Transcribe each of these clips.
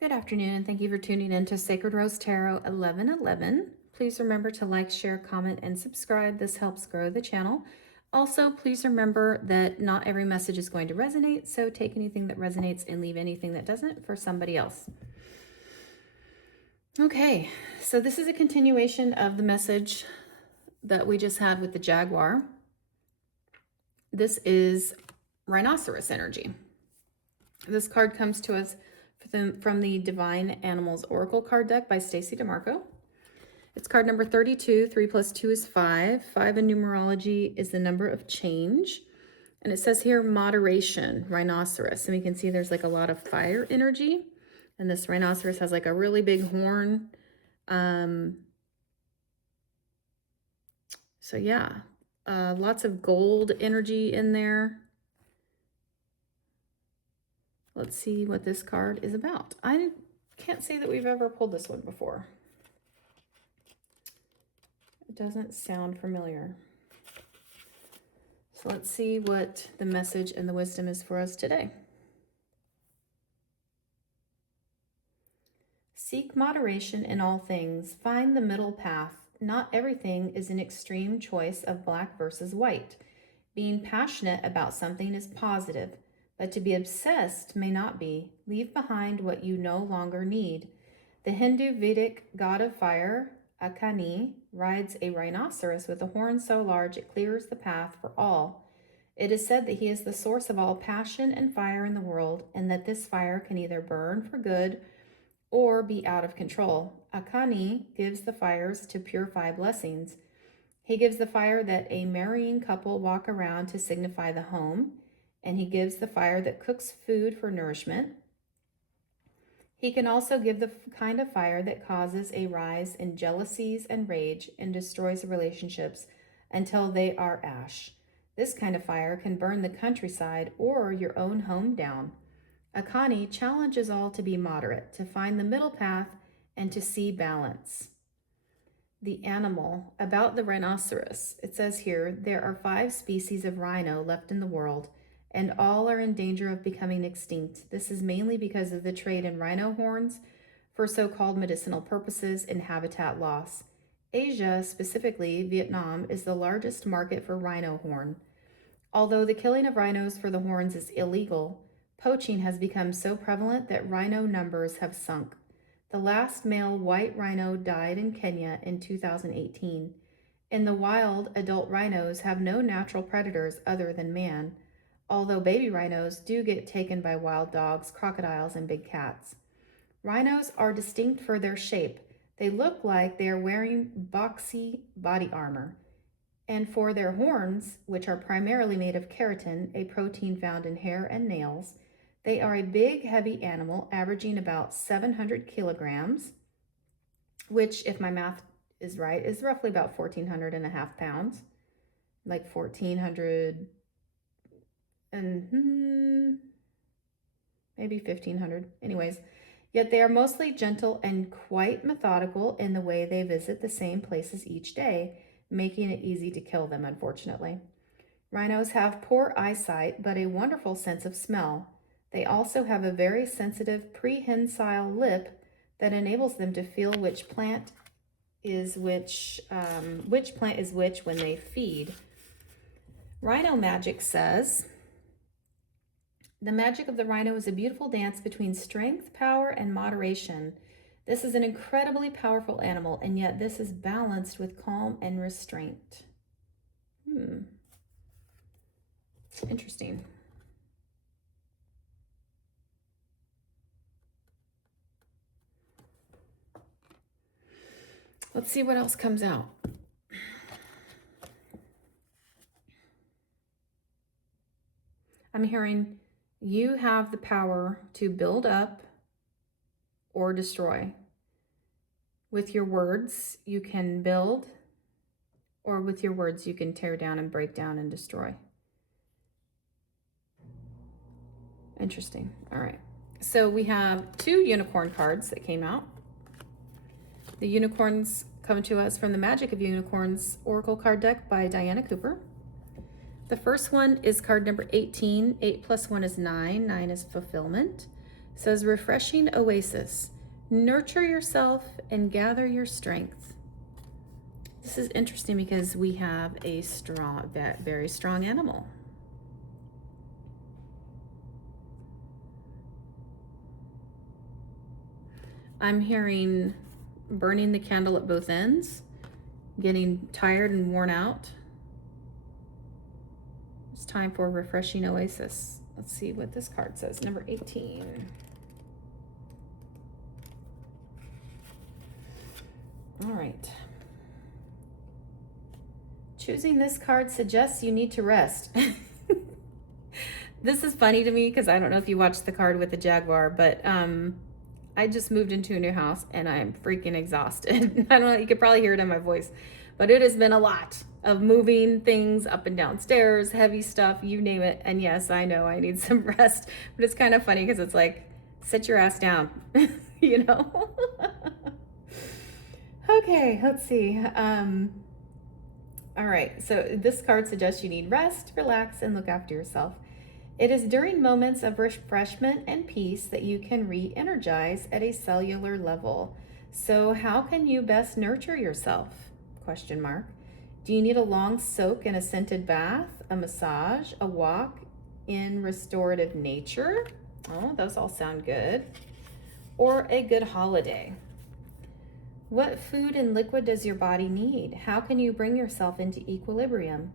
Good afternoon, and thank you for tuning in to Sacred Rose Tarot 1111. Please remember to like, share, comment, and subscribe. This helps grow the channel. Also, please remember that not every message is going to resonate, so take anything that resonates and leave anything that doesn't for somebody else. Okay, so this is a continuation of the message that we just had with the Jaguar. This is Rhinoceros energy. This card comes to us from the Divine Animals Oracle card deck by Stacey DeMarco. It's card number 32. 3 plus 2 is 5. 5 in numerology is the number of change. And it says here, moderation, rhinoceros. And we can see there's like a lot of fire energy. And this rhinoceros has like a really big horn. So yeah, lots of gold energy in there. Let's see what this card is about. I can't say that we've ever pulled this one before. It doesn't sound familiar. So let's see what the message and the wisdom is for us today. Seek moderation in all things. Find the middle path. Not everything is an extreme choice of black versus white. Being passionate about something is positive, but to be obsessed may not be. Leave behind what you no longer need. The Hindu Vedic god of fire, Akani, rides a rhinoceros with a horn so large it clears the path for all. It is said that he is the source of all passion and fire in the world, and that this fire can either burn for good or be out of control. Akani gives the fires to purify blessings. He gives the fire that a marrying couple walk around to signify the home, and he gives the fire that cooks food for nourishment. He can also give the kind of fire that causes a rise in jealousies and rage and destroys relationships until they are ash. This kind of fire can burn the countryside or your own home down. Akani challenges all to be moderate, to find the middle path, and to see balance. The animal, about the rhinoceros. It says here, there are 5 species of rhino left in the world, and all are in danger of becoming extinct. This is mainly because of the trade in rhino horns for so-called medicinal purposes and habitat loss. Asia, specifically Vietnam, is the largest market for rhino horn. Although the killing of rhinos for the horns is illegal, poaching has become so prevalent that rhino numbers have sunk. The last male white rhino died in Kenya in 2018. In the wild, adult rhinos have no natural predators other than man, although baby rhinos do get taken by wild dogs, crocodiles, and big cats. Rhinos are distinct for their shape. They look like they are wearing boxy body armor. And for their horns, which are primarily made of keratin, a protein found in hair and nails, they are a big, heavy animal averaging about 700 kilograms, which, if my math is right, is roughly about 1,400 and a half pounds, like 1,400 and maybe 1,500. Anyways, yet they are mostly gentle and quite methodical in the way they visit the same places each day, making it easy to kill them, unfortunately. Rhinos have poor eyesight, but a wonderful sense of smell. They also have a very sensitive prehensile lip that enables them to feel which plant is which when they feed. Rhino magic says, the magic of the rhino is a beautiful dance between strength, power, and moderation. This is an incredibly powerful animal, and yet this is balanced with calm and restraint. Interesting. Let's see what else comes out. I'm hearing you have the power to build up or destroy. With your words, you can build, or with your words, you can tear down and break down and destroy. Interesting. All right. So we have 2 unicorn cards that came out. The unicorns come to us from the Magic of Unicorns Oracle card deck by Diana Cooper. The first one is card number 18. 8 plus 1 is 9. 9 is fulfillment. says refreshing oasis. Nurture yourself and gather your strength. This is interesting because we have a strong, very strong animal. I'm hearing burning the candle at both ends, getting tired and worn out. It's time for a refreshing oasis. Let's see what this card says. Number 18. All right. Choosing this card suggests you need to rest. This is funny to me because I don't know if you watched the card with the jaguar, but I just moved into a new house and I am freaking exhausted. I don't know, you could probably hear it in my voice, but it has been a lot of moving things up and down stairs, heavy stuff, you name it. And yes, I know I need some rest, but it's kind of funny because it's like, sit your ass down, you know? Okay, let's see. All right, so this card suggests you need rest, relax, and look after yourself. It is during moments of refreshment and peace that you can re-energize at a cellular level. So how can you best nurture yourself? Question mark. Do you need a long soak in a scented bath, a massage, a walk in restorative nature? Oh, those all sound good. Or a good holiday? What food and liquid does your body need? How can you bring yourself into equilibrium?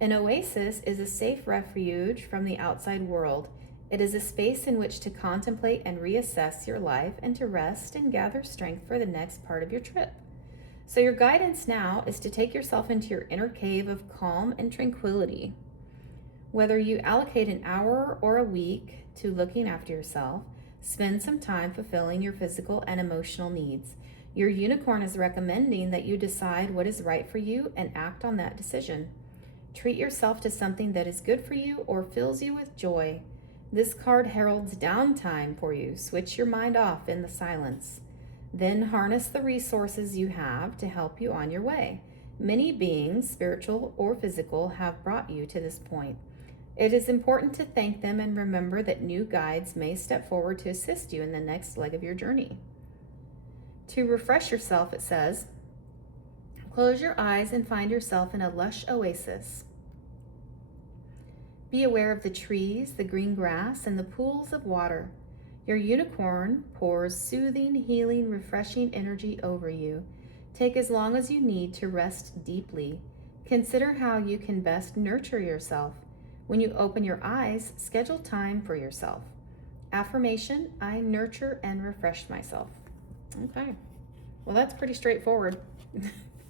An oasis is a safe refuge from the outside world. It is a space in which to contemplate and reassess your life and to rest and gather strength for the next part of your trip. So your guidance now is to take yourself into your inner cave of calm and tranquility. Whether you allocate an hour or a week to looking after yourself, spend some time fulfilling your physical and emotional needs. Your unicorn is recommending that you decide what is right for you and act on that decision. Treat yourself to something that is good for you or fills you with joy. This card heralds downtime for you. Switch your mind off in the silence. Then harness the resources you have to help you on your way. Many beings, spiritual or physical, have brought you to this point. It is important to thank them and remember that new guides may step forward to assist you in the next leg of your journey. To refresh yourself, it says, close your eyes and find yourself in a lush oasis. Be aware of the trees, the green grass, and the pools of water. Your unicorn pours soothing, healing, refreshing energy over you. Take as long as you need to rest deeply. Consider how you can best nurture yourself. When you open your eyes, schedule time for yourself. Affirmation, I nurture and refresh myself. Okay, well, that's pretty straightforward.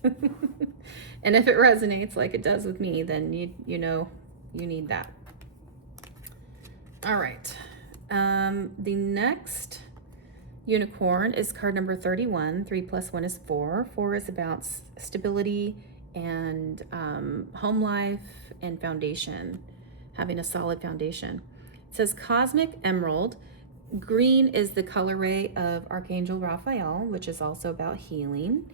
And if it resonates like it does with me, then you know you need that. All right. The next unicorn is card number 31. 3 plus 1 is 4. 4 is about stability and home life and foundation, having a solid foundation. It says Cosmic Emerald. Green is the color ray of Archangel Raphael, which is also about healing.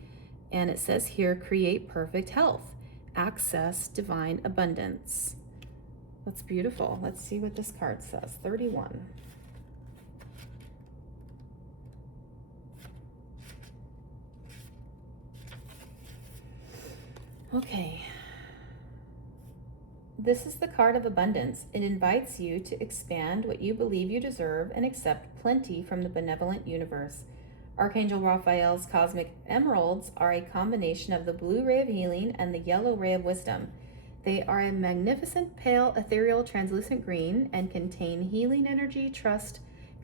And it says here, create perfect health, access divine abundance. That's beautiful. Let's see what this card says. 31. Okay. This is the card of abundance. It invites you to expand what you believe you deserve and accept plenty from the benevolent universe. Archangel Raphael's cosmic emeralds are a combination of the blue ray of healing and the yellow ray of wisdom. They are a magnificent, pale, ethereal, translucent green and contain healing energy, trust,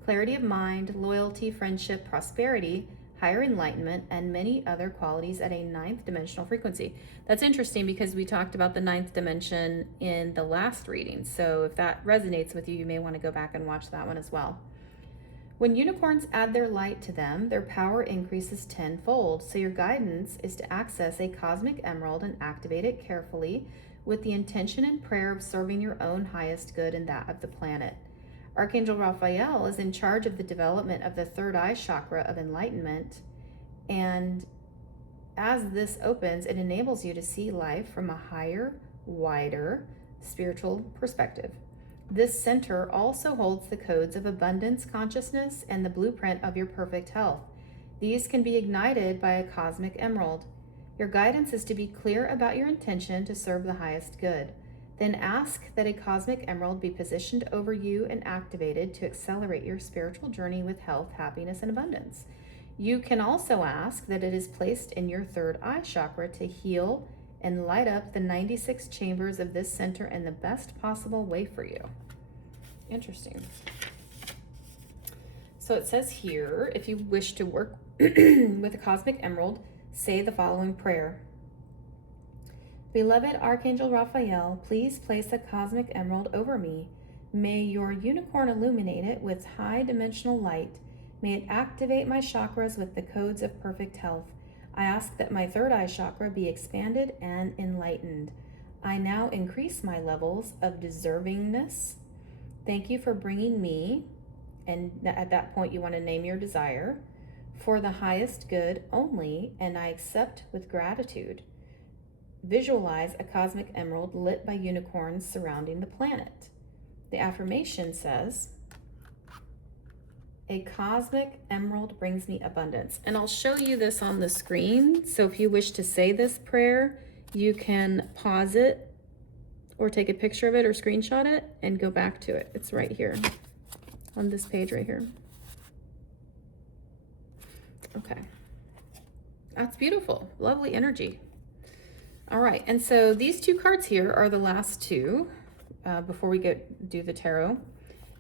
clarity of mind, loyalty, friendship, prosperity, higher enlightenment, and many other qualities at a 9th dimensional frequency. That's interesting because we talked about the 9th dimension in the last reading. So if that resonates with you, you may want to go back and watch that one as well. When unicorns add their light to them, their power increases tenfold. So your guidance is to access a cosmic emerald and activate it carefully with the intention and prayer of serving your own highest good and that of the planet. Archangel Raphael is in charge of the development of the third eye chakra of enlightenment. And as this opens, it enables you to see life from a higher, wider spiritual perspective. This center also holds the codes of abundance consciousness and the blueprint of your perfect health. These can be ignited by a cosmic emerald. Your guidance is to be clear about your intention to serve the highest good. Then ask that a cosmic emerald be positioned over you and activated to accelerate your spiritual journey with health, happiness, and abundance. You can also ask that it is placed in your third eye chakra to heal and light up the 96 chambers of this center in the best possible way for you. Interesting. So it says here, if you wish to work with a cosmic emerald, say the following prayer. Beloved Archangel Raphael, please place a cosmic emerald over me. May your unicorn illuminate it with high dimensional light. May it activate my chakras with the codes of perfect health. I ask that my third eye chakra be expanded and enlightened. I now increase my levels of deservingness. Thank you for bringing me, and at that point you want to name your desire, for the highest good only, and I accept with gratitude. Visualize a cosmic emerald lit by unicorns surrounding the planet. The affirmation says, a cosmic emerald brings me abundance. And I'll show you this on the screen. So if you wish to say this prayer, you can pause it or take a picture of it or screenshot it and go back to it. It's right here on this page right here. Okay. That's beautiful. Lovely energy. All right. And so these two cards here are the last two before we do the tarot.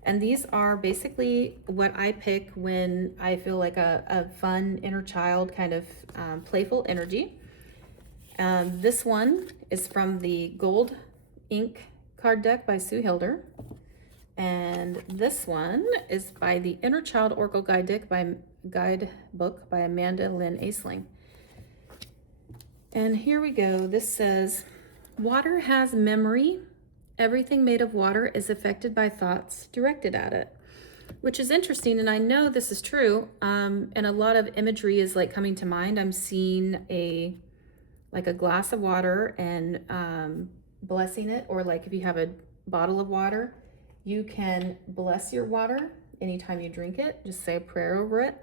And these are basically what I pick when I feel like a fun inner child kind of playful energy. This one is from the Gold Ink card deck by Sue Hilder. And this one is by the Inner Child Oracle Guidebook by Amanda Lynn Aisling. And here we go. This says, water has memory. Everything made of water is affected by thoughts directed at it, which is interesting. And I know this is true. And a lot of imagery is like coming to mind. I'm seeing a glass of water and blessing it, or like if you have a bottle of water, you can bless your water anytime you drink it. Just say a prayer over it.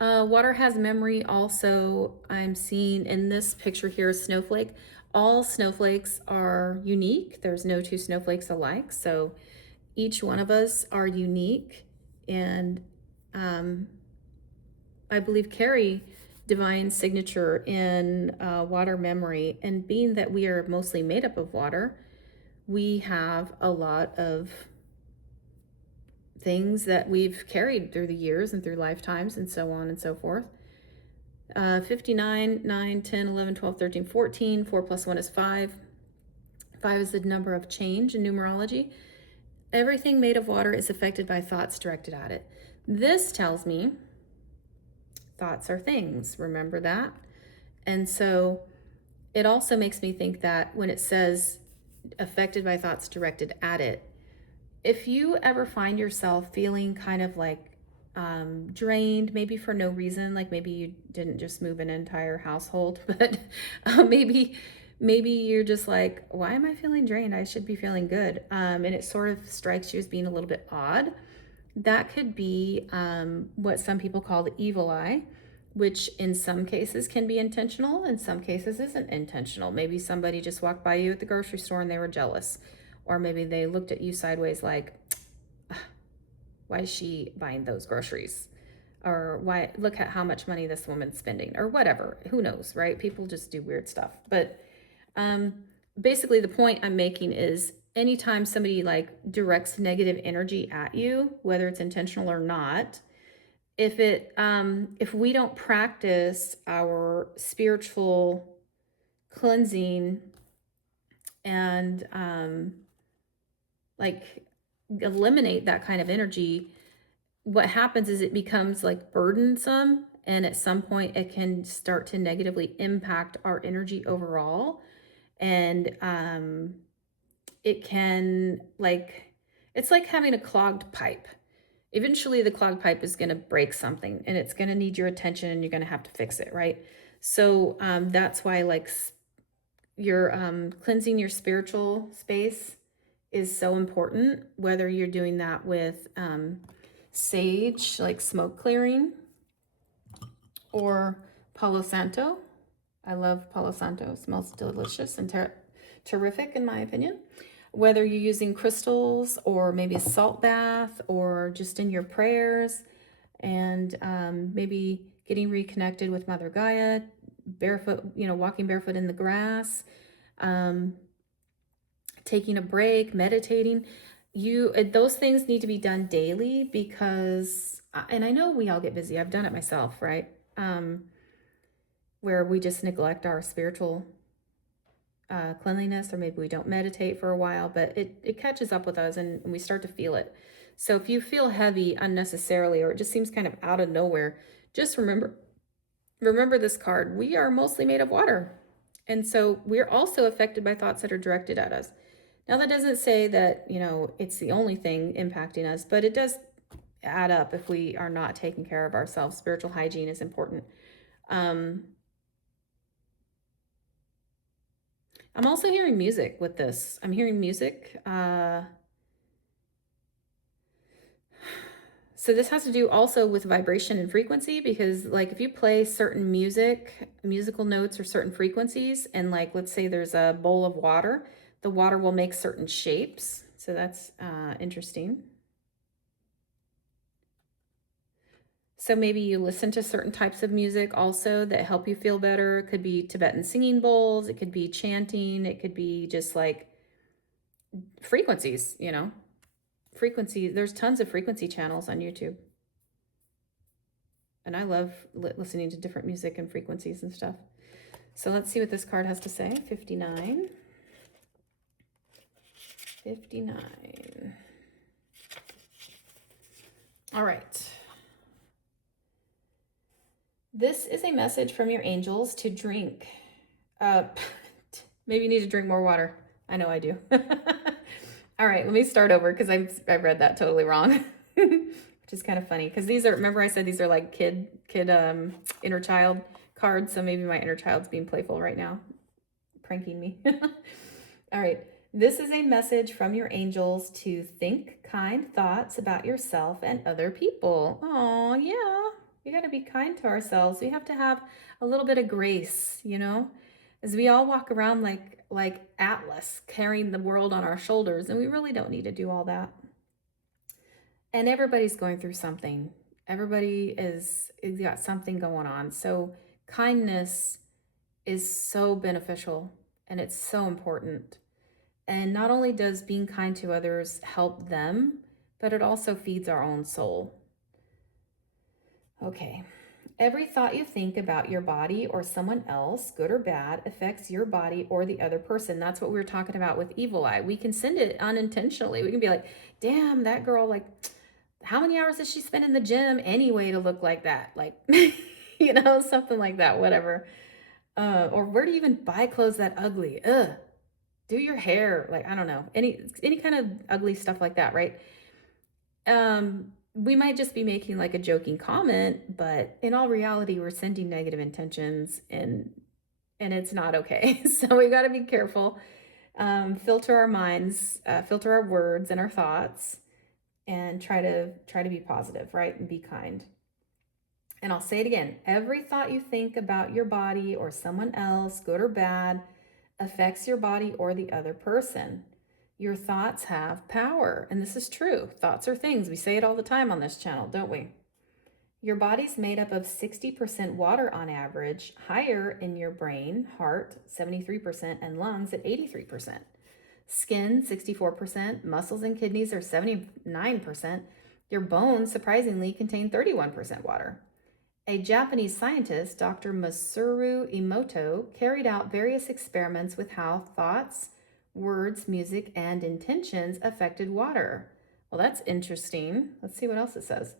Water has memory also. I'm seeing in this picture here a snowflake. All snowflakes are unique. There's no two snowflakes alike. So each one of us are unique. And I believe carry divine signature in water memory. And being that we are mostly made up of water, we have a lot of things that we've carried through the years and through lifetimes and so on and so forth. 59, 9, 10, 11, 12, 13, 14. 4 plus 1 is 5. 5 is the number of change in numerology. Everything made of water is affected by thoughts directed at it. This tells me thoughts are things. Remember that? And so it also makes me think that when it says affected by thoughts directed at it, if you ever find yourself feeling kind of like drained, maybe for no reason, like maybe you didn't just move an entire household, but maybe you're just like, why am I feeling drained? I should be feeling good. And it sort of strikes you as being a little bit odd. That could be what some people call the evil eye, which in some cases can be intentional, in some cases isn't intentional. Maybe somebody just walked by you at the grocery store and they were jealous. Or maybe they looked at you sideways like, why is she buying those groceries? Or why, look at how much money this woman's spending, or whatever. Who knows, right? People just do weird stuff. But basically the point I'm making is anytime somebody like directs negative energy at you, whether it's intentional or not, if we don't practice our spiritual cleansing and like eliminate that kind of energy, what happens is it becomes like burdensome, and at some point it can start to negatively impact our energy overall. And it can, like, it's like having a clogged pipe. Eventually the clogged pipe is going to break something, and it's going to need your attention, and you're going to have to fix it, right? So that's why like you're cleansing your spiritual space is so important, whether you're doing that with sage, like smoke clearing, or Palo Santo. I love Palo Santo. It smells delicious and terrific, in my opinion. Whether you're using crystals or maybe a salt bath or just in your prayers, and maybe getting reconnected with Mother Gaia, barefoot, walking barefoot in the grass, taking a break, meditating. Those things need to be done daily because, and I know we all get busy. I've done it myself, right? Where we just neglect our spiritual cleanliness, or maybe we don't meditate for a while, but it catches up with us and we start to feel it. So if you feel heavy unnecessarily, or it just seems kind of out of nowhere, just remember this card. We are mostly made of water. And so we're also affected by thoughts that are directed at us. Now, that doesn't say that, it's the only thing impacting us, but it does add up if we are not taking care of ourselves. Spiritual hygiene is important. I'm also hearing music with this. I'm hearing music. So this has to do also with vibration and frequency, because like if you play certain musical notes or certain frequencies, and like let's say there's a bowl of water, the water will make certain shapes. So that's interesting. So maybe you listen to certain types of music also that help you feel better. It could be Tibetan singing bowls, it could be chanting, it could be just like frequencies, frequency. There's tons of frequency channels on YouTube. And I love listening to different music and frequencies and stuff. So let's see what this card has to say. 59. 59. All right. This is a message from your angels to drink. Maybe you need to drink more water. I know I do. All right, let me start over because I read that totally wrong, which is kind of funny because these are, remember I said these are like kid inner child cards, so maybe my inner child's being playful right now, pranking me. All right, this is a message from your angels to think kind thoughts about yourself and other people. Oh, yeah. We got to be kind to ourselves. We have to have a little bit of grace, as we all walk around like Atlas, carrying the world on our shoulders, and we really don't need to do all that. And everybody's going through something. Everybody is got something going on. So kindness is so beneficial and it's so important. And not only does being kind to others help them, but it also feeds our own soul. Okay. Every thought you think about your body or someone else, good or bad, affects your body or the other person. That's what we were talking about with evil eye. We can send it unintentionally. We can be like, damn, that girl, like, how many hours does she spend in the gym anyway to look like that? Like, something like that, whatever. Or where do you even buy clothes that ugly? Ugh. Do your hair, like, I don't know, any kind of ugly stuff like that, right? We might just be making like a joking comment, but in all reality, we're sending negative intentions, and it's not okay. So we got to be careful. Filter our minds, filter our words and our thoughts, and try to be positive, right? And be kind. And I'll say it again. Every thought you think about your body or someone else, good or bad, affects your body or the other person. Your thoughts have power, and this is true. Thoughts are things. We say it all the time on this channel, don't we? Your body's made up of 60% water on average, higher in your brain, heart, 73%, and lungs at 83%. Skin, 64%, muscles and kidneys are 79%. Your bones, surprisingly, contain 31% water. A Japanese scientist, Dr. Masaru Emoto, carried out various experiments with how thoughts, words, music, and intentions affected water. Well, that's interesting. Let's see what else it says.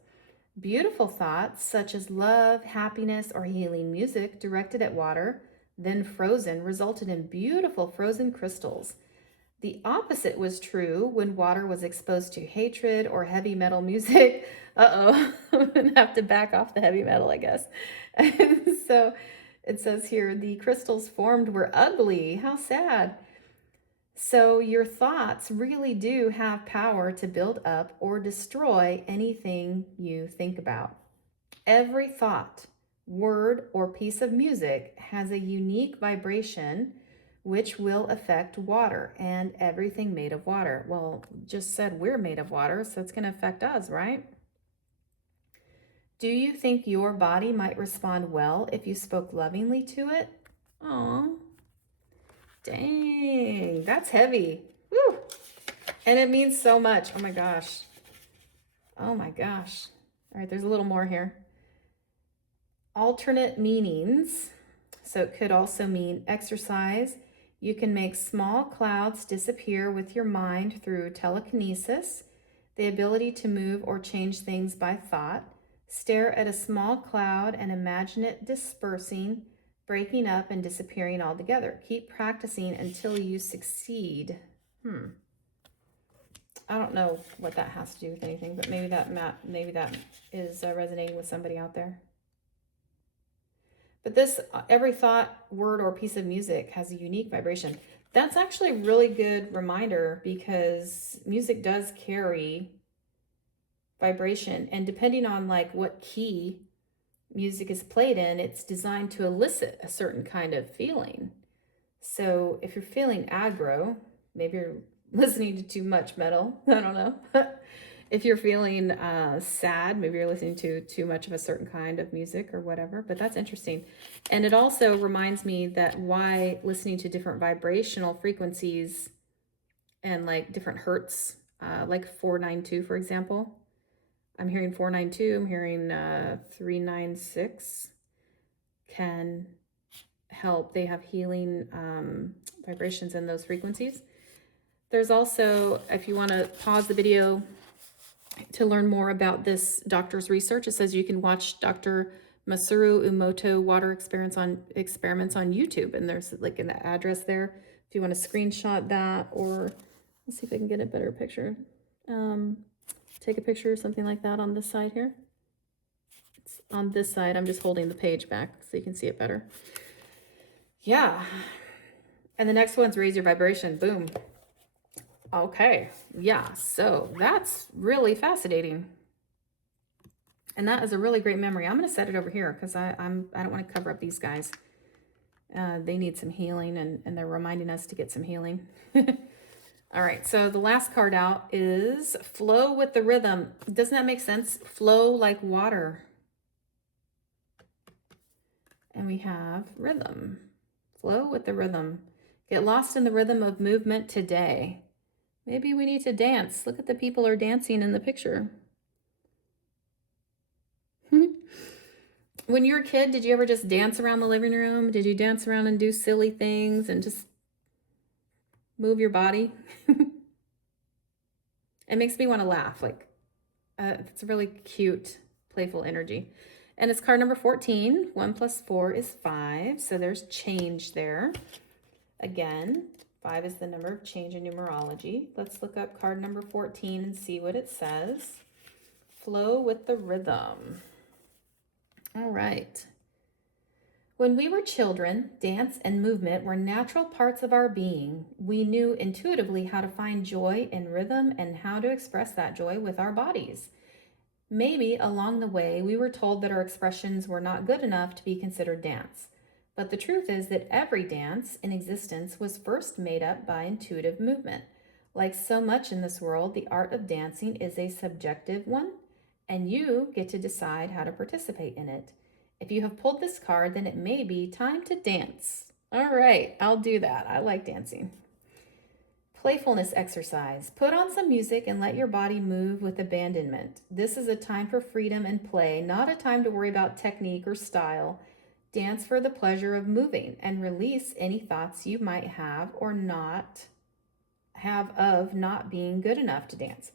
Beautiful thoughts, such as love, happiness, or healing music directed at water, then frozen, resulted in beautiful frozen crystals. The opposite was true when water was exposed to hatred or heavy metal music. I'm gonna have to back off the heavy metal, I guess. So it says here, the crystals formed were ugly. How sad. So your thoughts really do have power to build up or destroy anything you think about. Every thought, word, or piece of music has a unique vibration which will affect water and everything made of water. Well, just said we're made of water, so it's going to affect us, right? Do you think your body might respond well if you spoke lovingly to it? Aw, dang, that's heavy. Woo. And it means so much. Oh my gosh. Oh my gosh. All right, there's a little more here. Alternate meanings. So it could also mean exercise. You can make small clouds disappear with your mind through telekinesis, the ability to move or change things by thought. Stare at a small cloud and imagine it dispersing, breaking up, and disappearing altogether. Keep practicing until you succeed. I don't know what that has to do with anything, but maybe that is resonating with somebody out there. But this, every thought, word, or piece of music has a unique vibration. That's actually a really good reminder because music does carry vibration, and depending on like what key music is played in, it's designed to elicit a certain kind of feeling. So if you're feeling aggro, maybe you're listening to too much metal. I don't know. If you're feeling sad, maybe you're listening to too much of a certain kind of music or whatever, but that's interesting. And it also reminds me that why listening to different vibrational frequencies and like different hertz, like 492, for example. I'm hearing 492, I'm hearing 396 can help. They have healing vibrations in those frequencies. There's also, if you want to pause the video to learn more about this doctor's research, it says you can watch Dr. Masaru Emoto water experiments on YouTube, and there's like an address there if you want to screenshot that, or let's see if I can get a better picture. Take a picture or something like that on this side here. It's on this side. I'm just holding the page back so you can see it better. Yeah. And the next one's raise your vibration. Boom. Okay. Yeah. So that's really fascinating. And that is a really great memory. I'm going to set it over here because I don't want to cover up these guys. They need some healing, and they're reminding us to get some healing. All right, so the last card out is flow with the rhythm. Doesn't that make sense? Flow like water. And we have rhythm. Flow with the rhythm. Get lost in the rhythm of movement today. Maybe we need to dance. Look at the people are dancing in the picture. When you were a kid, did you ever just dance around the living room? Did you dance around and do silly things and just move your body? It makes me want to laugh. Like, it's a really cute, playful energy. And it's card number 14. 1 plus 4 is 5. So there's change there. Again, 5 is the number of change in numerology. Let's look up card number 14 and see what it says. Flow with the rhythm. All right. When we were children, dance and movement were natural parts of our being. We knew intuitively how to find joy in rhythm and how to express that joy with our bodies. Maybe along the way, we were told that our expressions were not good enough to be considered dance. But the truth is that every dance in existence was first made up by intuitive movement. Like so much in this world, the art of dancing is a subjective one, and you get to decide how to participate in it. If you have pulled this card, then it may be time to dance. All right, I'll do that. I like dancing. Playfulness exercise. Put on some music and let your body move with abandonment. This is a time for freedom and play, not a time to worry about technique or style. Dance for the pleasure of moving and release any thoughts you might have or not have of not being good enough to dance.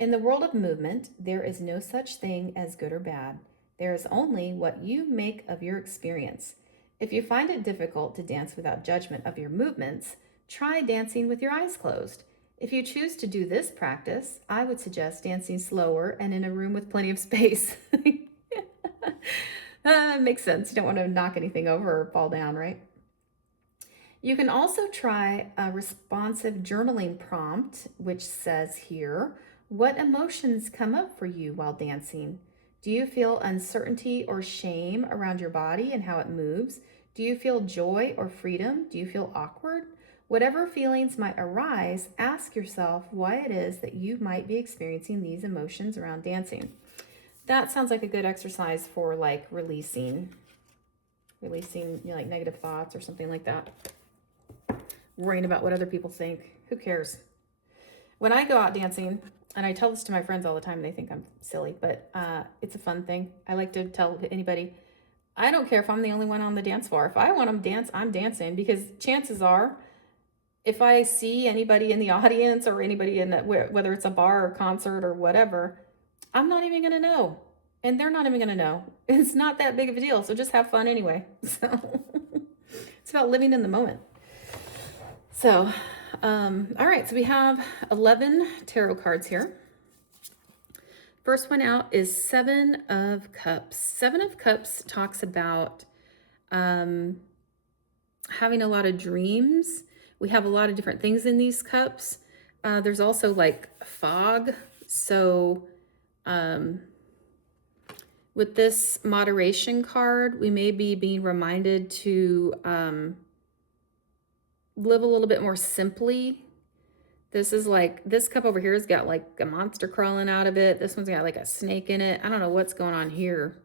In the world of movement, there is no such thing as good or bad. There is only what you make of your experience. If you find it difficult to dance without judgment of your movements, try dancing with your eyes closed. If you choose to do this practice, I would suggest dancing slower and in a room with plenty of space. Makes sense. You don't want to knock anything over or fall down, right? You can also try a responsive journaling prompt, which says here, what emotions come up for you while dancing? Do you feel uncertainty or shame around your body and how it moves? Do you feel joy or freedom? Do you feel awkward? Whatever feelings might arise, ask yourself why it is that you might be experiencing these emotions around dancing. That sounds like a good exercise for like releasing, like negative thoughts or something like that. Worrying about what other people think. Who cares? When I go out dancing, and I tell this to my friends all the time, they think I'm silly, but it's a fun thing. I like to tell anybody, I don't care if I'm the only one on the dance floor. If I want to dance, I'm dancing, because chances are, if I see anybody in the audience or anybody in whether it's a bar or concert or whatever, I'm not even going to know. And they're not even going to know. It's not that big of a deal. So just have fun anyway. So it's about living in the moment. So, all right, so we have 11 tarot cards here. First one out is Seven of Cups. Seven of Cups talks about having a lot of dreams. We have a lot of different things in these cups. There's also like fog. So with this moderation card, we may be being reminded to live a little bit more simply. This is like, this cup over here has got like a monster crawling out of it. This one's got like a snake in it. I don't know what's going on here.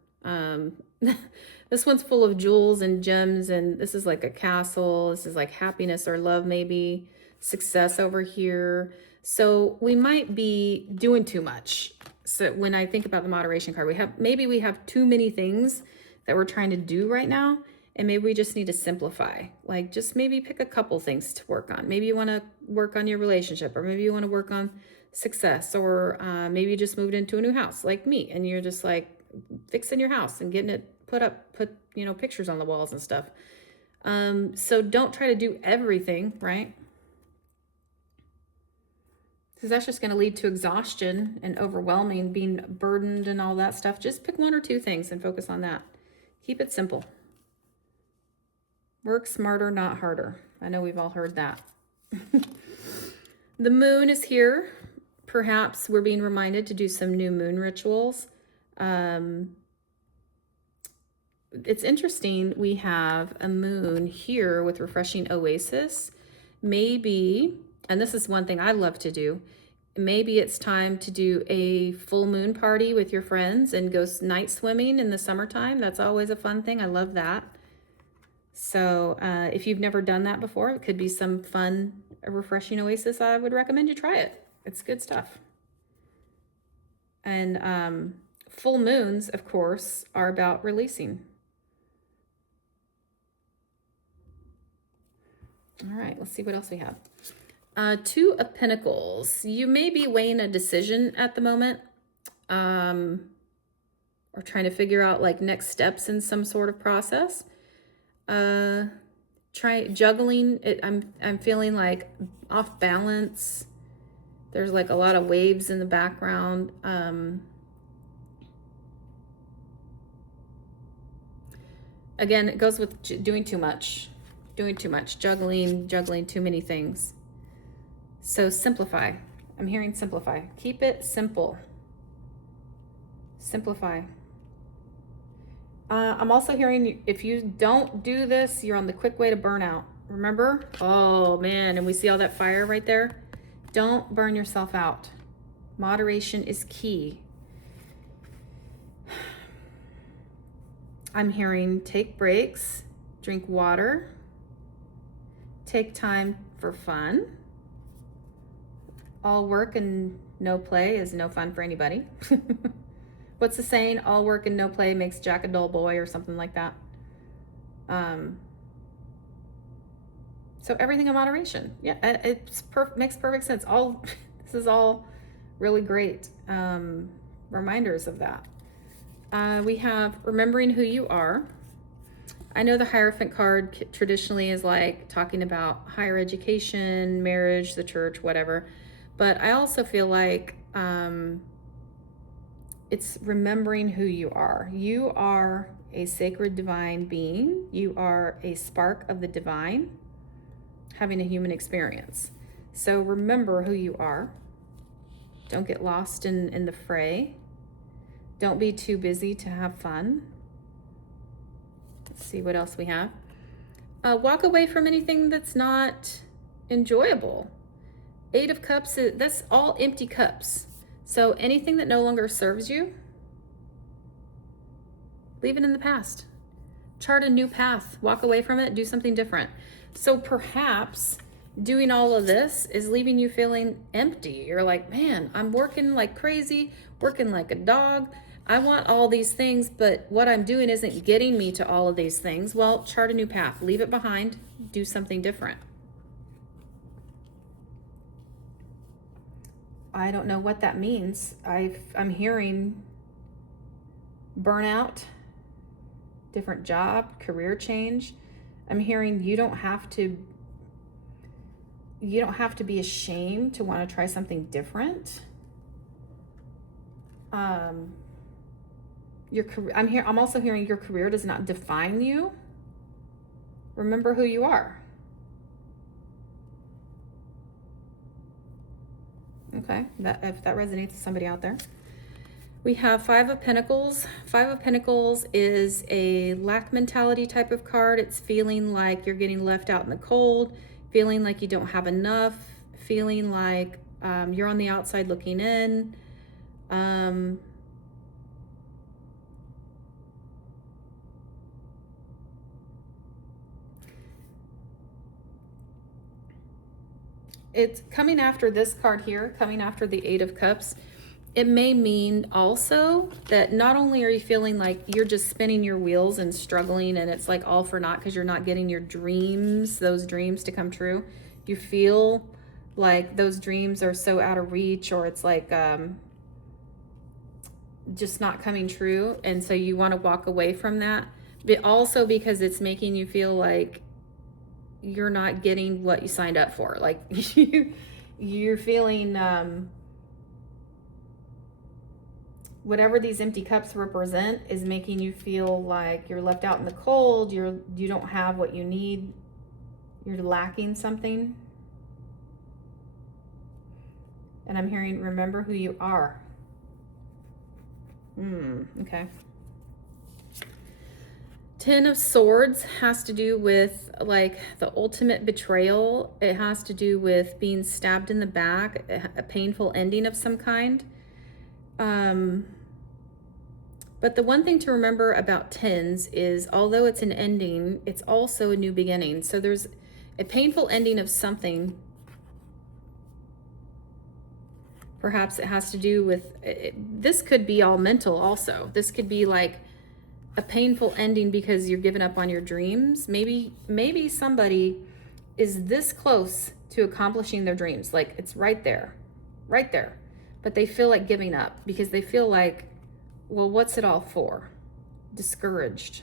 This one's full of jewels and gems, and this is like a castle. This is like happiness or love, maybe success over here. So we might be doing too much. So when I think about the moderation card, maybe we have too many things that we're trying to do right now. And maybe we just need to simplify, like just maybe pick a couple things to work on. Maybe you want to work on your relationship, or maybe you want to work on success, or maybe you just moved into a new house like me, and you're just like fixing your house and getting it put pictures on the walls and stuff. So don't try to do everything, right? Because that's just going to lead to exhaustion and overwhelming, being burdened and all that stuff. Just pick one or two things and focus on that. Keep it simple. Work smarter, not harder. I know we've all heard that. The moon is here. Perhaps we're being reminded to do some new moon rituals. It's interesting. We have a moon here with refreshing oasis. Maybe, and this is one thing I love to do, maybe it's time to do a full moon party with your friends and go night swimming in the summertime. That's always a fun thing. I love that. So if you've never done that before, it could be some fun, refreshing oasis. I would recommend you try it. It's good stuff. And full moons, of course, are about releasing. All right, let's see what else we have. Two of Pentacles. You may be weighing a decision at the moment, or trying to figure out like next steps in some sort of process. Try juggling it. I'm feeling like off balance. There's like a lot of waves in the background. Again, it goes with doing too much, juggling too many things. So simplify. I'm hearing simplify. Keep it simple. Simplify. I'm also hearing, if you don't do this, you're on the quick way to burnout. Remember? Oh man, and we see all that fire right there. Don't burn yourself out. Moderation is key. I'm hearing take breaks, drink water, take time for fun. All work and no play is no fun for anybody. What's the saying? All work and no play makes Jack a dull boy, or something like that. So everything in moderation. Yeah, it makes perfect sense. This is all really great reminders of that. We have remembering who you are. I know the Hierophant card traditionally is like talking about higher education, marriage, the church, whatever. But I also feel like it's remembering who you are. You are a sacred divine being. You are a spark of the divine. having a human experience. So remember who you are. Don't get lost in the fray. Don't be too busy to have fun. Let's see what else we have. Walk away from anything that's not enjoyable. 8 of Cups, that's all empty cups. So anything that no longer serves you, leave it in the past. Chart a new path. Walk away from it. Do something different. So perhaps doing all of this is leaving you feeling empty. You're like, man, I'm working like crazy, working like a dog. I want all these things, but what I'm doing isn't getting me to all of these things. Well, chart a new path. Leave it behind. Do something different. I don't know what that means. I'm hearing burnout, different job, career change. I'm hearing you don't have to be ashamed to want to try something different. I'm also hearing your career does not define you. Remember who you are. Okay, if that resonates with somebody out there. We have 5 of Pentacles. 5 of Pentacles is a lack mentality type of card. It's feeling like you're getting left out in the cold, feeling like you don't have enough, feeling like you're on the outside looking in. It's coming after this card here, coming after the 8 of Cups. It may mean also that not only are you feeling like you're just spinning your wheels and struggling and it's like all for naught because you're not getting your dreams, those dreams to come true. You feel like those dreams are so out of reach, or it's like just not coming true. And so you want to walk away from that. But also because it's making you feel like you're not getting what you signed up for. Like you're feeling whatever these empty cups represent is making you feel like you're left out in the cold. You don't have what you need. You're lacking something. And I'm hearing, remember who you are. Okay. 10 of Swords has to do with like the ultimate betrayal. It has to do with being stabbed in the back, a painful ending of some kind. But the one thing to remember about 10s is although it's an ending, it's also a new beginning. So there's a painful ending of something. Perhaps it has to do with, this could be all mental also. This could be like a painful ending because you're giving up on your dreams. Maybe somebody is this close to accomplishing their dreams. Like it's right there. But they feel like giving up because they feel like, well, what's it all for? Discouraged.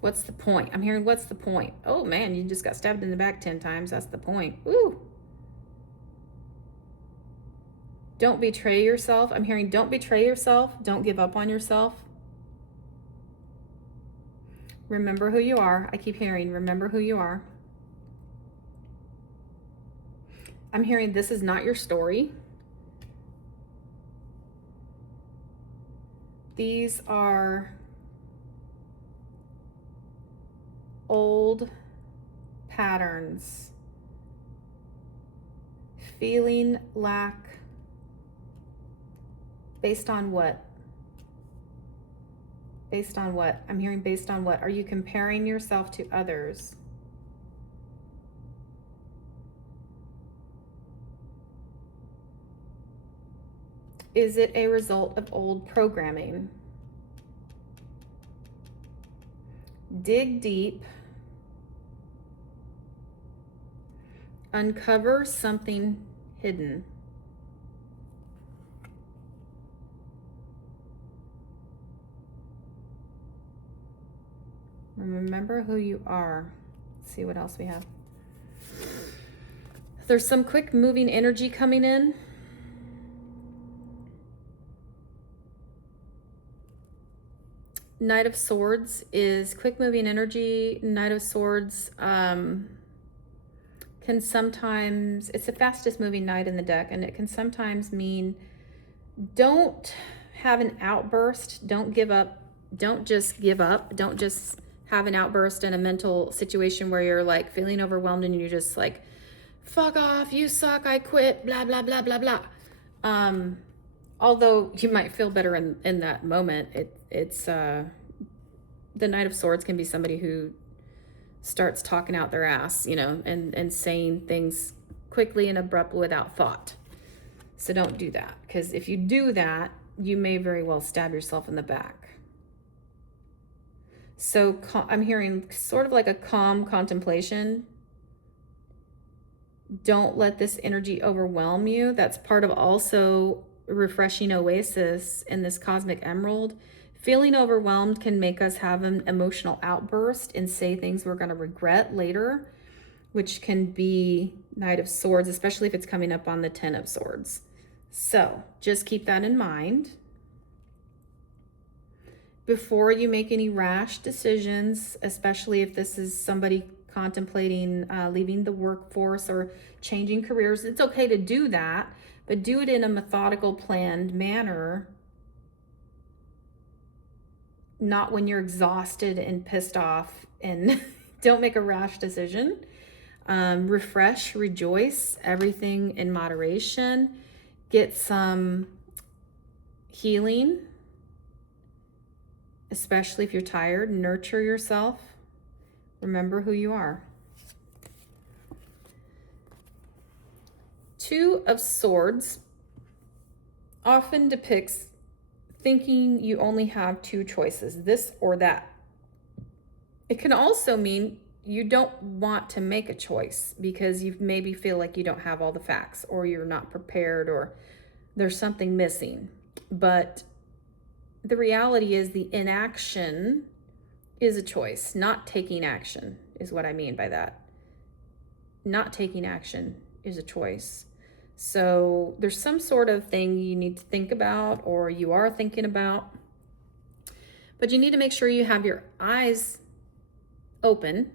What's the point? I'm hearing, what's the point? Oh man, you just got stabbed in the back 10 times. That's the point. Ooh. Don't betray yourself. I'm hearing, don't betray yourself. Don't give up on yourself. Remember who you are. I keep hearing, remember who you are. I'm hearing, this is not your story. These are old patterns. Feeling lack. Based on what? Based on what? I'm hearing based on what? Are you comparing yourself to others? Is it a result of old programming? Dig deep. Uncover something hidden. Remember who you are. Let's see what else we have. There's some quick moving energy coming in. Knight of Swords is quick moving energy. Knight of Swords can sometimes, it's the fastest moving knight in the deck, and it can sometimes mean don't have an outburst, don't give up, don't just give up, don't just have an outburst in a mental situation where you're like feeling overwhelmed and you're just like, fuck off, you suck, I quit, blah, blah, blah, blah, blah. Although you might feel better in that moment, it's the Knight of Swords can be somebody who starts talking out their ass, you know, and saying things quickly and abruptly without thought. So don't do that, because if you do that, you may very well stab yourself in the back. So I'm hearing sort of like a calm contemplation. Don't let this energy overwhelm you. That's part of also refreshing oasis in this cosmic emerald. Feeling overwhelmed can make us have an emotional outburst and say things we're going to regret later, which can be Knight of Swords, especially if it's coming up on the Ten of Swords. So just keep that in mind. Before you make any rash decisions, especially if this is somebody contemplating leaving the workforce or changing careers, it's okay to do that, but do it in a methodical, planned manner. Not when you're exhausted and pissed off, and don't make a rash decision. Refresh, rejoice, everything in moderation. Get some healing, especially if you're tired. Nurture yourself. Remember who you are. Two of Swords often depicts thinking you only have two choices, this or that. It can also mean you don't want to make a choice because you maybe feel like you don't have all the facts, or you're not prepared, or there's something missing. But the reality is the inaction is a choice. Not taking action is what I mean by that. Not taking action is a choice. So there's some sort of thing you need to think about, or you are thinking about, but you need to make sure you have your eyes open,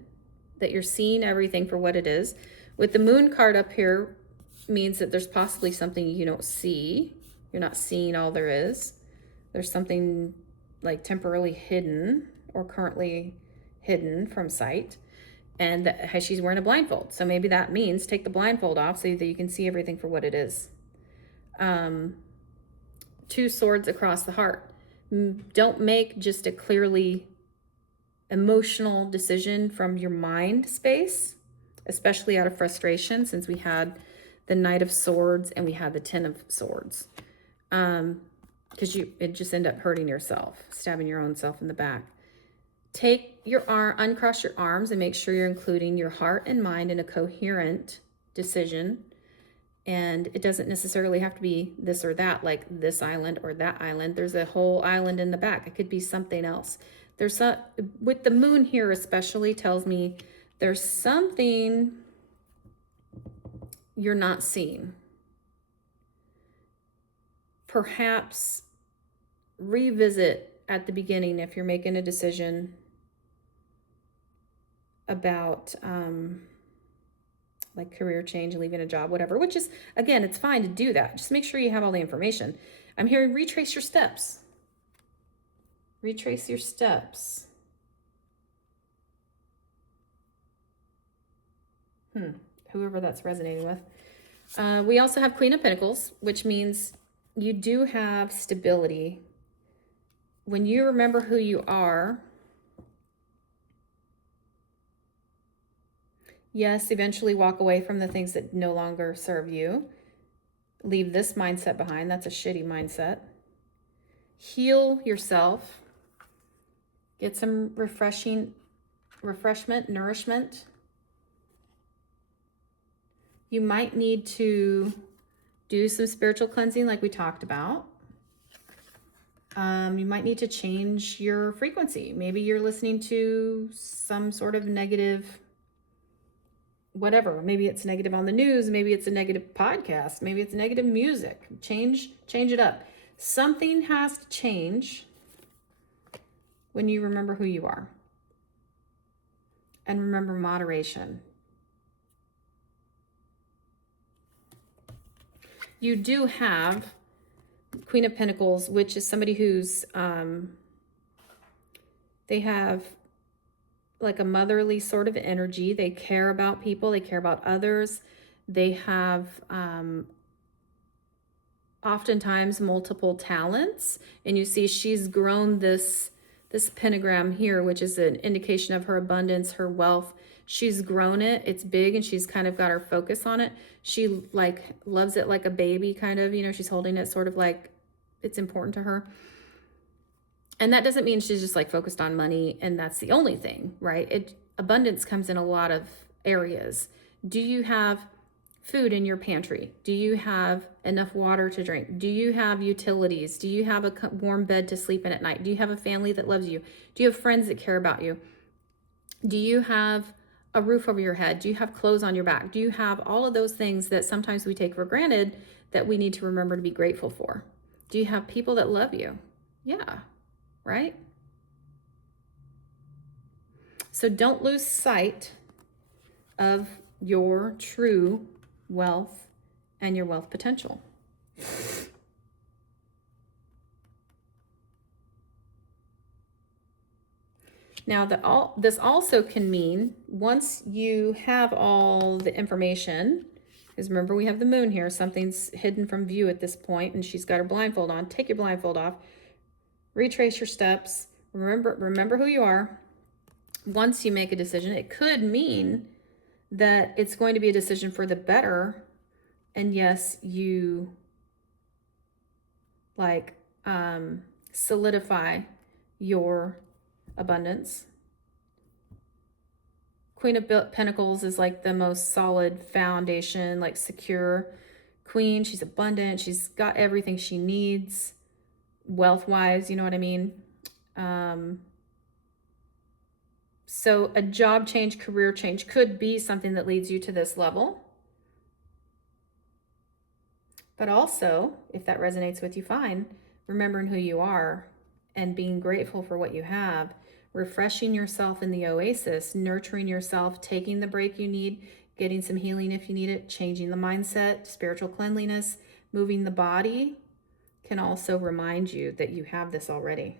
that you're seeing everything for what it is. With the Moon card up here means that there's possibly something you don't see. You're not seeing all there is. There's something like temporarily hidden or currently hidden from sight. And that she's wearing a blindfold. So maybe that means take the blindfold off so that you can see everything for what it is. Two swords across the heart. Don't make just a clearly emotional decision from your mind space, especially out of frustration, since we had the Knight of Swords and we had the Ten of Swords. Because it just end up hurting yourself, stabbing your own self in the back. Take your arm, uncross your arms, and make sure you're including your heart and mind in a coherent decision. And it doesn't necessarily have to be this or that, like this island or that island. There's a whole island in the back. It could be something else. With the Moon here especially, tells me there's something you're not seeing. Perhaps revisit at the beginning if you're making a decision about like career change, leaving a job, whatever, which is, again, it's fine to do that. Just make sure you have all the information. I'm hearing retrace your steps. Retrace your steps. Whoever that's resonating with. We also have Queen of Pentacles, which means you do have stability. When you remember who you are, yes, eventually walk away from the things that no longer serve you. Leave this mindset behind. That's a shitty mindset. Heal yourself. Get some refreshment, nourishment. You might need to do some spiritual cleansing like we talked about. You might need to change your frequency. Maybe you're listening to some sort of negative, whatever. Maybe it's negative on the news. Maybe it's a negative podcast. Maybe it's negative music. Change it up. Something has to change when you remember who you are. And remember moderation. You do have Queen of Pentacles, which is somebody who's, they have like a motherly sort of energy. They care about people. They care about others. They have oftentimes multiple talents. And you see she's grown this pentagram here, which is an indication of her abundance, her wealth. She's grown it. It's big, and she's kind of got her focus on it. She like loves it like a baby, kind of, you know, she's holding it sort of like it's important to her. And that doesn't mean she's just like focused on money and that's the only thing, right? Abundance comes in a lot of areas. Do you have food in your pantry? Do you have enough water to drink? Do you have utilities? Do you have a warm bed to sleep in at night? Do you have a family that loves you? Do you have friends that care about you? Do you have a roof over your head? Do you have clothes on your back? Do you have all of those things that sometimes we take for granted that we need to remember to be grateful for? Do you have people that love you? Yeah, right? So don't lose sight of your true wealth and your wealth potential. Now, this also can mean once you have all the information, because remember we have the moon here, something's hidden from view at this point, and she's got her blindfold on. Take your blindfold off, retrace your steps, remember who you are. Once you make a decision, it could mean that it's going to be a decision for the better. And yes, you like solidify your abundance. Queen of Pentacles is like the most solid foundation, like secure queen. She's abundant. She's got everything she needs wealth-wise, you know what I mean? So a job change, career change could be something that leads you to this level. But also, if that resonates with you, fine. Remembering who you are and being grateful for what you have, refreshing yourself in the oasis, nurturing yourself, taking the break you need, getting some healing if you need it, changing the mindset, spiritual cleanliness, moving the body can also remind you that you have this already.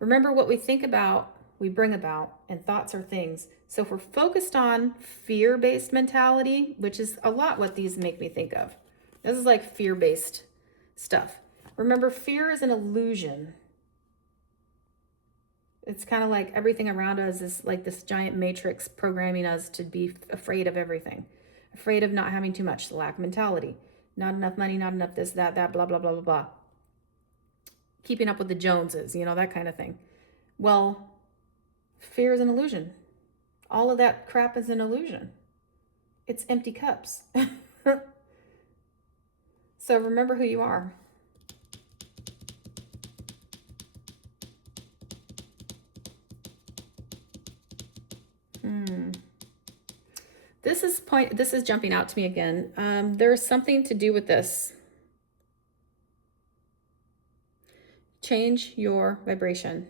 Remember, what we think about, we bring about, and thoughts are things. So if we're focused on fear-based mentality, which is a lot what these make me think of. This is like fear-based stuff. Remember, fear is an illusion. It's kind of like everything around us is like this giant matrix programming us to be afraid of everything. Afraid of not having too much, the lack mentality. Not enough money, not enough this, that, blah, blah, blah, blah, blah. Keeping up with the Joneses, you know, that kind of thing. Well, fear is an illusion. All of that crap is an illusion. It's empty cups. So remember who you are. This is jumping out to me again. There's something to do with this. Change your vibration.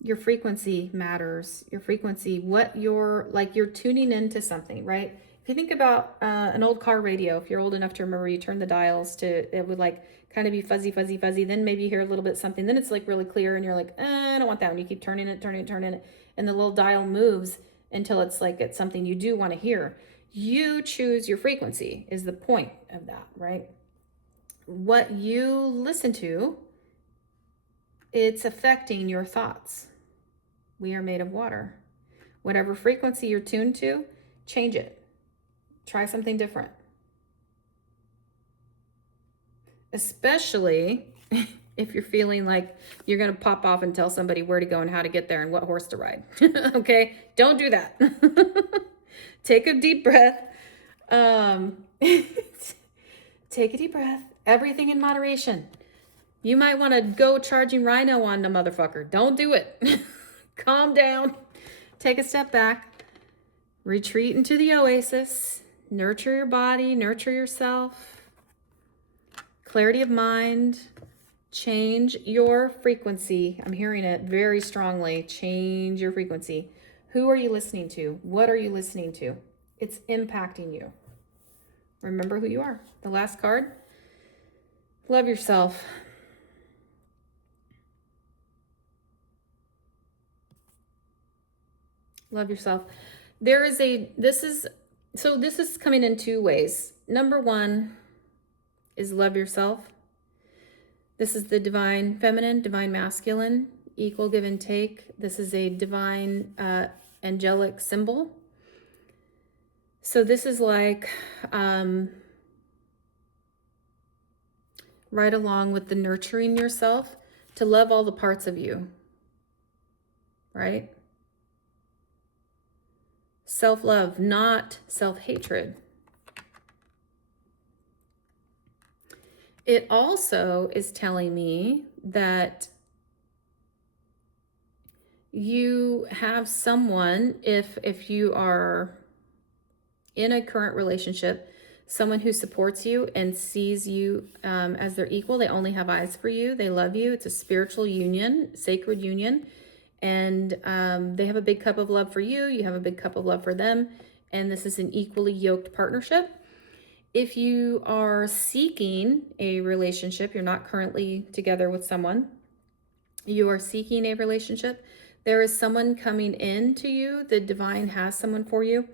Your frequency matters. Your frequency, what you're tuning into something, right? If you think about an old car radio, if you're old enough to remember, you turn the dials to, it would like kind of be fuzzy, fuzzy, fuzzy. Then maybe you hear a little bit something. Then it's like really clear and you're like, I don't want that one. You keep turning it. And the little dial moves until it's like it's something you do want to hear. You choose your frequency is the point of that, right? What you listen to, it's affecting your thoughts. We are made of water. Whatever frequency you're tuned to, change it. Try something different. Especially if you're feeling like you're going to pop off and tell somebody where to go and how to get there and what horse to ride. Okay? Don't do that. Take a deep breath. Take a deep breath. Everything in moderation. You might want to go charging Rhino on the motherfucker. Don't do it. Calm down. Take a step back. Retreat into the oasis. Nurture your body. Nurture yourself. clarity of mind, change your frequency. I'm hearing it very strongly. Change your frequency. Who are you listening to? What are you listening to? It's impacting you. Remember who you are. The last card, love yourself. Love yourself. This is coming in two ways. Number one is love yourself. This is the divine feminine, divine masculine, equal give and take. This is a divine angelic symbol. So this is like right along with the nurturing yourself, to love all the parts of you, right? Self-love, not self-hatred. It also is telling me that you have someone, if you are in a current relationship, someone who supports you and sees you as their equal. They only have eyes for you. They love you. It's a spiritual union, sacred union. And they have a big cup of love for you. You have a big cup of love for them. And this is an equally yoked partnership. If you are seeking a relationship, you're not currently together with someone, you are seeking a relationship, there is someone coming in to you. The divine has someone for you.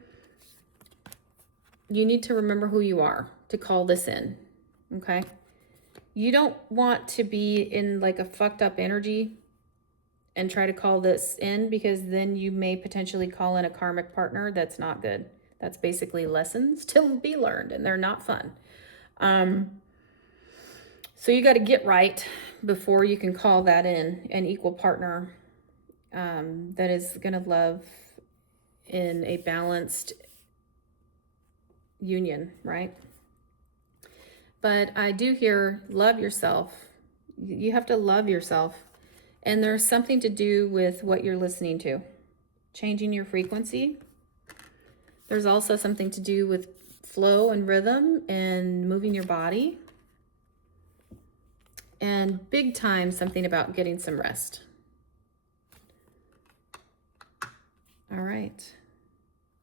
You need to remember who you are to call this in, okay? You don't want to be in like a fucked up energy and try to call this in, because then you may potentially call in a karmic partner that's not good. That's basically lessons to be learned, and they're not fun. So you got to get right before you can call that in, an equal partner that is going to love in a balanced union, right? But I do hear love yourself. You have to love yourself. And there's something to do with what you're listening to, changing your frequency. There's also something to do with flow and rhythm and moving your body. And big time, something about getting some rest. All right.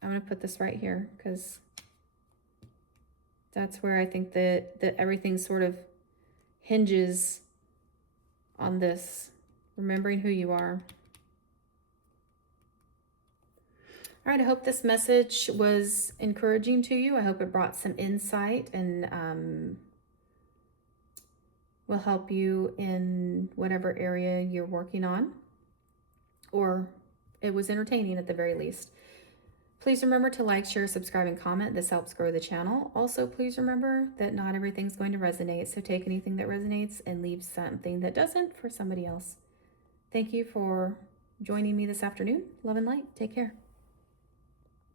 I'm going to put this right here because that's where I think that everything sort of hinges on this, remembering who you are. All right, I hope this message was encouraging to you. I hope it brought some insight and will help you in whatever area you're working on, or it was entertaining at the very least. Please remember to like, share, subscribe, and comment. This helps grow the channel. Also, please remember that not everything's going to resonate, so take anything that resonates and leave something that doesn't for somebody else. Thank you for joining me this afternoon. Love and light. Take care.